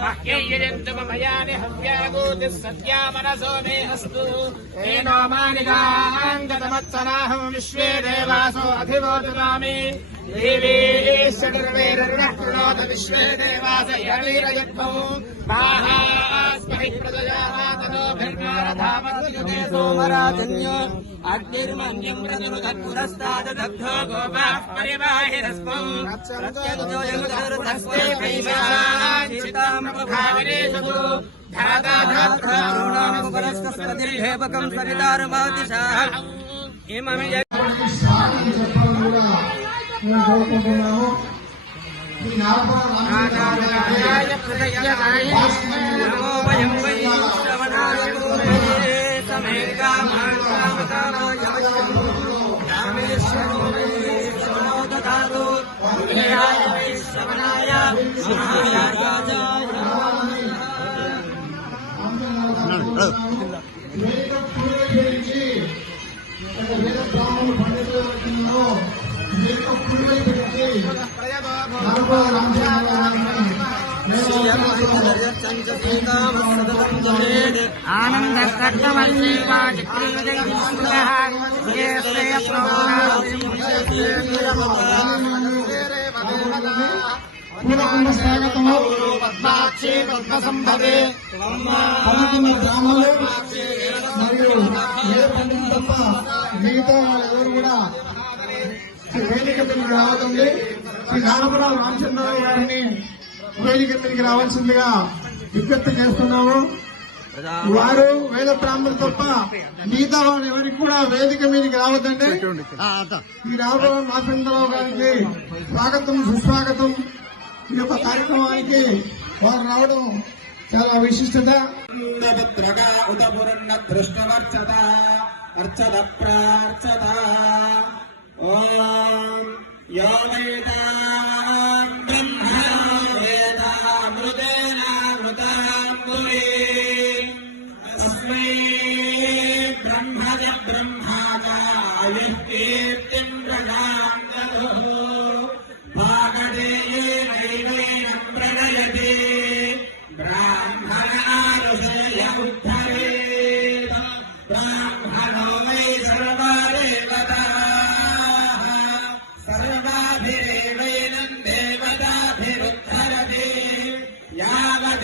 मह्ययजन्तु ममयानि हव्यागोतिः सद्या मनसो मे अस्तु येनो मानिगाङ्गतमत्सराहं विश्वे देवासो अधिवोददामि देवी षडर्वेररुणः कृणोत विश्वे देवास यवीरयत्मौ माहास्महि प्रदजातनोभिर्नारधामद्युगे सोमराजन्य अग्निर्मन्यम् रजनुधत्पुरस्तादग्धो गोपाः परिवाहिरस्मौ प्रत्यगतो यमुधरुधस्ते कैशाञ्चितामपभाविनेषु धाताधात्रुणामुपरस्कस्पतिर्हेपकम् सवितारुमातिशाः నేను కోరుకుంటున్నాను ఈ నారపర రామేశ్వరాయ వేద పూజ గురించి ఆనంద పూర్వకుండ స్వాగతము పద్మాక్షి పద్మ సంభవే పలుకున్న బ్రాహ్మణులు మరియు వేద పండితులు తప్ప మిగతా వాళ్ళెవరు కూడా వేదిక మీదకి రావదండి శ్రీ నానపురావు రామచంద్రరావు గారిని వేదిక మీదకి రావాల్సిందిగా విజ్ఞప్తి చేస్తున్నాము. వారు వేద బ్రాహ్మణులు తప్ప మిగతా వారు ఎవరికి కూడా వేదిక మీదకి రావద్దండి. ఈ రామపురం రామచంద్రరావు గారికి స్వాగతం సుస్వాగతం. ఈ యొక్క కార్యక్రమానికి వారు రావడం చాలా విశిష్టత. భద్రగా ఉత పురన్న దృష్టవర్చత అర్చత ప్రార్చత. ఓం యో వేదాం బ్రహ్మ వేదామృతేనామృతాంబురే తస్మై బ్రహ్మజ బ్రహ్మాజాయ కీర్తిం ప్రజాం దదుః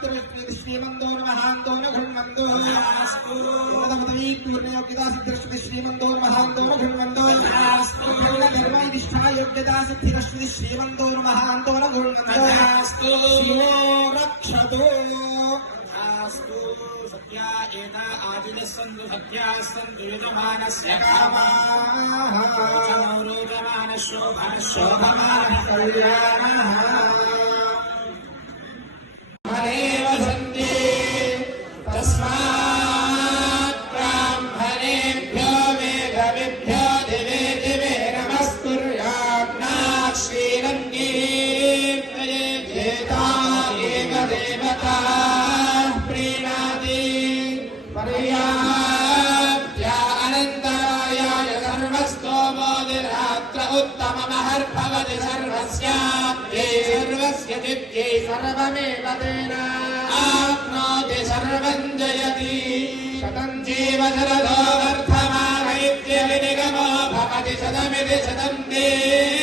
శ్రీమందో మహాంతో గృహ్మందో శ్రీమందో మహాంతో గృహ్మందో ధర్మైనిష్టాయోగ్యతా సిద్ధిరశ్మి శ్రీమంతో మహాంతో గృహ్మందో రక్షతో ఆస్తు సత్యా ఏతా ఆదిన సంతు సత్యా సంతు యజమానస్య కామాః రోదమాన శోభన శోభమాన కళ్యాణః బ్రహ్మణేవ సంతే తస్మాత్ एव सन्ति। दिवे दिवे नमस्कुर्याग्ना श्रीरङ्गीर्तये सर्वस्तोमोदिरात्र उत्तममहर्भवति सर्वस्याप्त्यै सर्वस्य चित्यै सर्वमेव तेन आप्नोति सर्वम् जयति शतम् जीव वर्धमानैत्य विनिगमो भवति शतमिति शतम् दीर्घमायुर्हृदयेन